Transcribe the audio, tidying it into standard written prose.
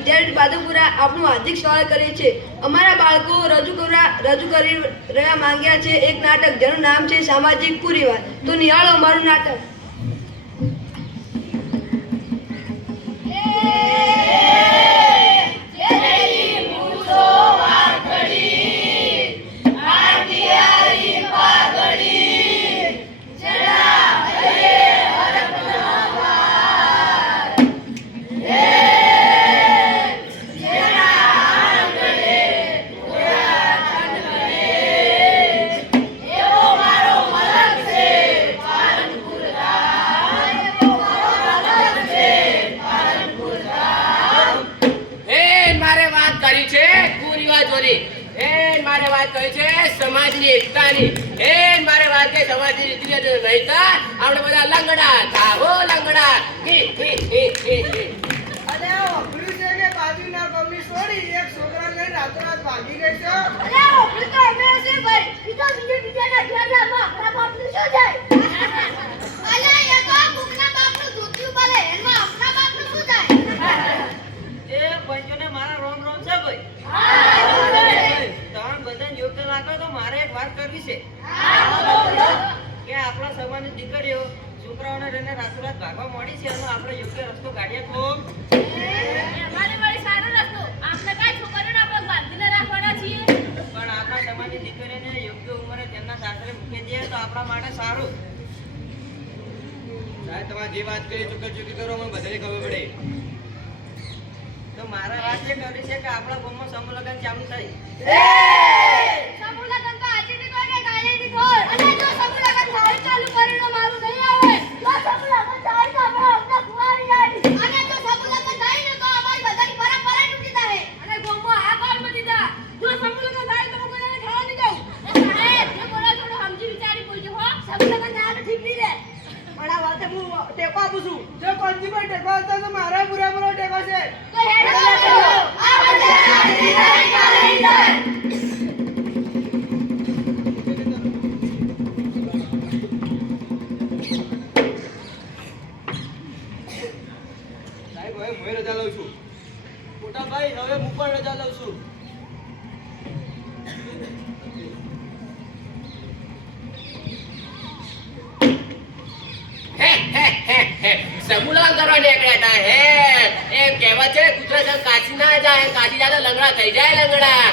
વિદ્યાર્થી બાદુપુરા આપનું હાર્દિક સ્વાગત કરે છે. અમારા બાળકો રજૂ કરી રહ્યા માંગ્યા છે એક નાટક જેનું નામ છે સામાજિક કુરિવાજ. તો નિહાળો અમારું નાટક. મારે વાત કરી છે સમાજની એકતાની. મારે વાત કરી સમાજની રીતિ નહીં તા આપણે બધા લંગડા થા હો લંગડા. અરે ઓફરી છે ને બાજુના ગમી છોડી એક છોકરા લઈને રાતોરાત ભાગી ગઈ છે. અરે ઓફરી તો અમે છે ભાઈ. બીજા બીજાના ઘરના આપણા બાપનું શું જાય? અરે એ તો કુકના બાપનું ધોતિયું બોલે એમાં આપણા બાપનું શું જાય? એ પંચોને મારા રોમ રોમ છે ભાઈ. તમે બધાને યોગ્ય લાગો તો મારે એક વાત કરવી છે કે આપણા સમાજની દીકરીઓ છોકરાઓને લઈને રાતોરાત ભાગવા મળી છે એનો આપણે યોગ્ય રસ્તો કાઢીએ તો અમારે વળી સારો રસ્તો. આપણે કાઈ છોકરીઓને આપણે બાંધીને રાખવાના છીએ. પણ આપણા સમાજની દીકરીઓને યોગ્ય ઉંમરે તેમના સાસરે મૂકી દઈએ તો આપણા માટે સારું. સાહેબ તમારે જે વાત કરી ચૂકી કરો મને બધાને ખબર પડે. તો મારે વાત એ કરી છે કે આપણા ગામમાં સમૂહ લગ્ન ચાલુ થાય. સમૂહ લગ્ન તો આજે ની કોઈ ને કાલે ની કોઈ. અને જો સમૂહ લગ્ન થાય ચાલુ કરીને મારું નહીં આવે. જો સમૂહ લગ્ન થાય તો આપણે અમને કુવારી જાય. અને જો સમૂહ લગ્ન થાય ને તો અમારી બધાની પરંપરા તૂટી જાય. અને ગામમાં આ કામ બધી જા. જો સમૂહ લગ્ન થાય તો હું કોઈને ખાવા નહીં જાઉં. સાહેબ જે બોલો થોડું સમજી વિચારી બોલજો હો. સમૂહ લગ્ન થાય તો ઠીક નહીં રહે. પણ આ વાતે હું ટેકો આપું છું. જો કોણજી પર ટેકો આવતો તો મારા પૂરેપૂરો ટેકો છે. તો હેડો આ બધા આની નહીં કાલે જાય. સાહેબ હવે હું રજા લઉં છું. મોટા ભાઈ હવે હું પણ રજા લઉં છું. સમૂહ લગ્ન કરવા નીકળ્યા હતા. એમ કહેવત છે કૂતરા સંગ કાશી ના જાય, કાશી જાય તો લંગડા થઈ જાય લંગડા.